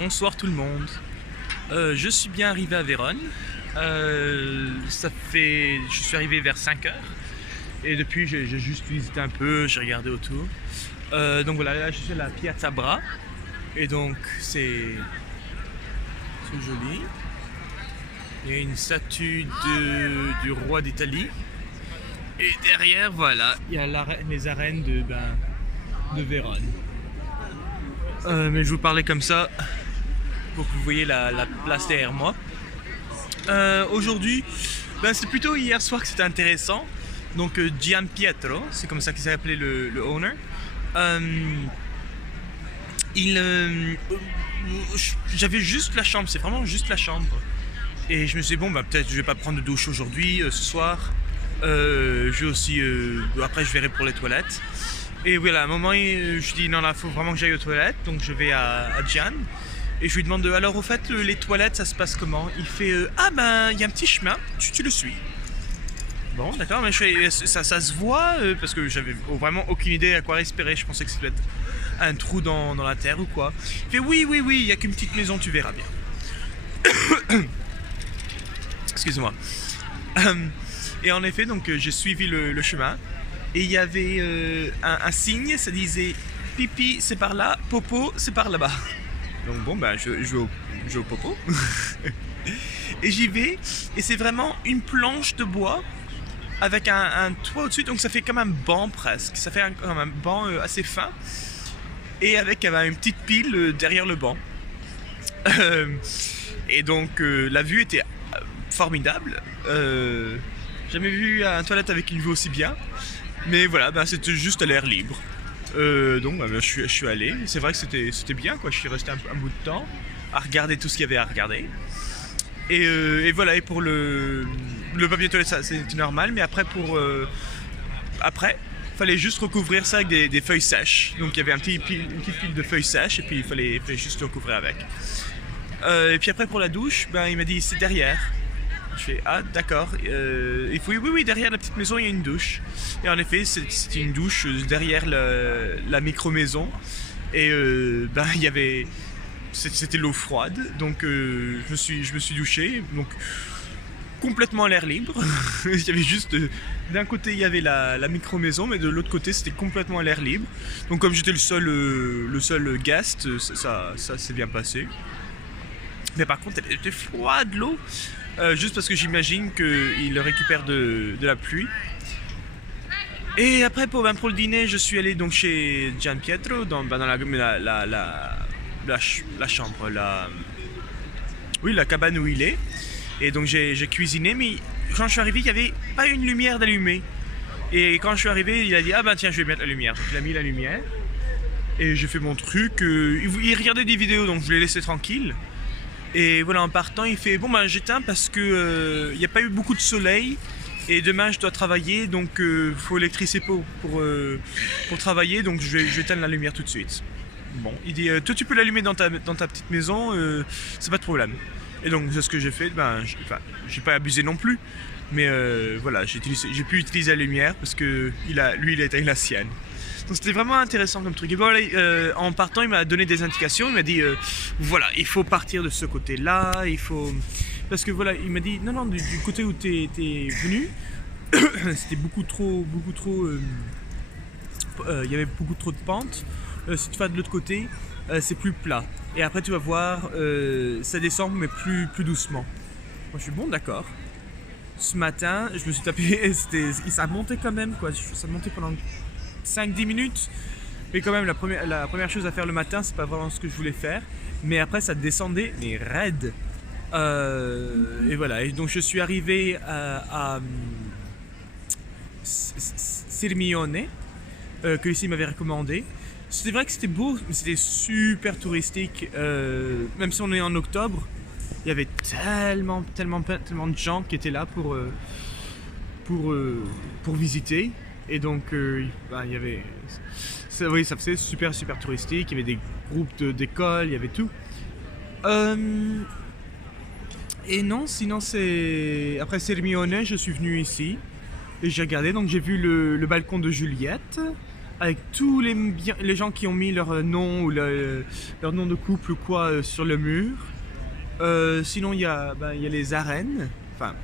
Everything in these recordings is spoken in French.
Bonsoir tout le monde. Je suis bien arrivé à Vérone. Je suis arrivé vers 5 heures. Et depuis, j'ai juste visité un peu, j'ai regardé autour. Donc voilà, là je suis à la Piazza Bra. Et donc c'est joli. Il y a une statue du roi d'Italie. Et derrière, voilà, il y a les arènes de Vérone. Mais je vous parlais comme ça pour que vous voyez la place derrière moi. Aujourd'hui, c'est plutôt hier soir que c'était intéressant. Donc Gian Pietro, c'est comme ça qu'il s'appelait le owner. J'avais juste la chambre, c'est vraiment juste la chambre. Et je me suis dit, bon, peut-être je vais pas prendre de douche aujourd'hui, ce soir. Je vais aussi, après je verrai pour les toilettes. Et voilà, à un moment, je dis non, là, faut vraiment que j'aille aux toilettes. Donc je vais à Gian. Et je lui demande, alors au fait, les toilettes, ça se passe comment? Il fait, il y a un petit chemin, tu le suis. Bon, d'accord, mais ça se voit, parce que j'avais vraiment aucune idée à quoi respirer. Je pensais que c'était un trou dans la terre ou quoi. Il fait, oui, il y a qu'une petite maison, tu verras bien. Excuse-moi. Et en effet, donc j'ai suivi le chemin. Et il y avait un signe, ça disait pipi c'est par là, popo c'est par là-bas. Donc bon, je vais au popo. Et j'y vais, et c'est vraiment une planche de bois avec un toit au-dessus, donc ça fait comme un banc presque. Ça fait comme un banc assez fin, et avec une petite pile derrière le banc. Et donc la vue était formidable. Jamais vu un toilette avec une vue aussi bien. Mais voilà, c'était juste à l'air libre. Donc je suis allé. C'est vrai que c'était bien, quoi. Je suis resté un bout de temps à regarder tout ce qu'il y avait à regarder. Et voilà, et pour le papier toilette, ça c'était normal. Mais après, fallait juste recouvrir ça avec des feuilles sèches. Donc il y avait une petite pile de feuilles sèches, et puis il fallait juste recouvrir avec. Et puis après, pour la douche, il m'a dit c'est derrière. Je fais d'accord. Il faut oui, derrière la petite maison il y a une douche. Et en effet, c'était une douche derrière la micro maison. Et il y avait, c'était l'eau froide. Donc je me suis douché. Donc complètement à l'air libre. Il y avait juste d'un côté il y avait la micro maison, mais de l'autre côté c'était complètement à l'air libre. Donc comme j'étais le seul guest, ça s'est bien passé. Mais par contre, elle était froide l'eau. Juste parce que j'imagine qu'il récupère de la pluie. Et après, pour le dîner, je suis allé donc chez Gian Pietro, dans la chambre, la cabane où il est. Et donc j'ai cuisiné, mais quand je suis arrivé, il n'y avait pas une lumière d'allumée. Et quand je suis arrivé, il a dit tiens, je vais mettre la lumière. Donc il a mis la lumière. Et j'ai fait mon truc. Il regardait des vidéos, donc je l'ai laissé tranquille. Et voilà, en partant, il fait j'éteins parce que il n'y a pas eu beaucoup de soleil et demain je dois travailler, donc faut électricité pour travailler, donc je vais éteindre la lumière tout de suite. Bon, il dit toi tu peux l'allumer dans ta petite maison, c'est pas de problème. Et donc c'est ce que j'ai fait. J'ai pas abusé non plus, mais voilà, j'ai pu utiliser la lumière parce que lui il a éteint la sienne. Donc c'était vraiment intéressant comme truc. Et voilà, en partant, il m'a donné des indications. Il m'a dit, voilà, il faut partir de ce côté-là, parce que voilà, il m'a dit, non, du côté où t'es venu, c'était beaucoup trop, il y avait beaucoup trop de pentes. Si tu vas de l'autre côté, c'est plus plat. Et après, tu vas voir, ça descend, mais plus doucement. Moi, je suis bon, d'accord. Ce matin, je me suis tapé, ça montait quand même, quoi. Ça montait pendant 5-10 minutes, mais quand même la première chose à faire le matin, c'est pas vraiment ce que je voulais faire, mais après ça descendait mais raide. Et voilà, et donc je suis arrivé à Sirmione, que ici m'avait recommandé. C'était vrai que c'était beau, mais c'était super touristique. Même si on est en octobre, il y avait tellement de gens qui étaient là pour visiter. Et donc, il y avait... ça faisait super touristique, il y avait des groupes d'écoles, il y avait tout. Et non, sinon c'est... Après Sirmione, je suis venu ici, et j'ai regardé, donc j'ai vu le balcon de Juliette, avec tous les gens qui ont mis leur nom ou leur nom de couple ou quoi sur le mur. Sinon, il y a les arènes. Enfin,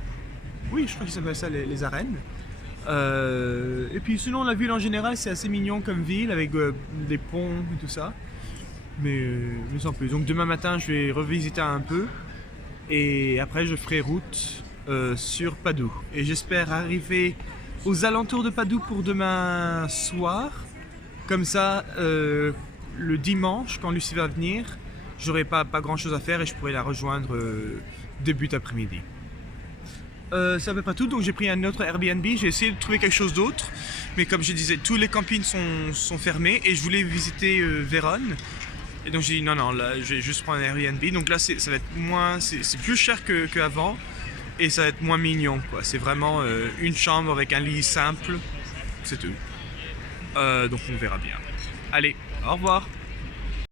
oui, je crois qu'ils s'appellent ça les arènes. Et puis sinon, la ville en général, c'est assez mignon comme ville, avec des ponts et tout ça. Mais sans plus. Donc demain matin, je vais revisiter un peu. Et après, je ferai route sur Padoue. Et j'espère arriver aux alentours de Padoue pour demain soir. Comme ça, le dimanche, quand Lucie va venir, j'aurai pas grand chose à faire et je pourrai la rejoindre début d'après-midi. C'est à peu près tout, donc j'ai pris un autre Airbnb, j'ai essayé de trouver quelque chose d'autre, mais comme je disais, tous les campings sont fermés et je voulais visiter Vérone. Et donc j'ai dit non, là je vais juste prendre un Airbnb, donc là ça va être moins, c'est plus cher qu'avant et ça va être moins mignon quoi. C'est vraiment une chambre avec un lit simple, c'est tout. Donc on verra bien. Allez, au revoir.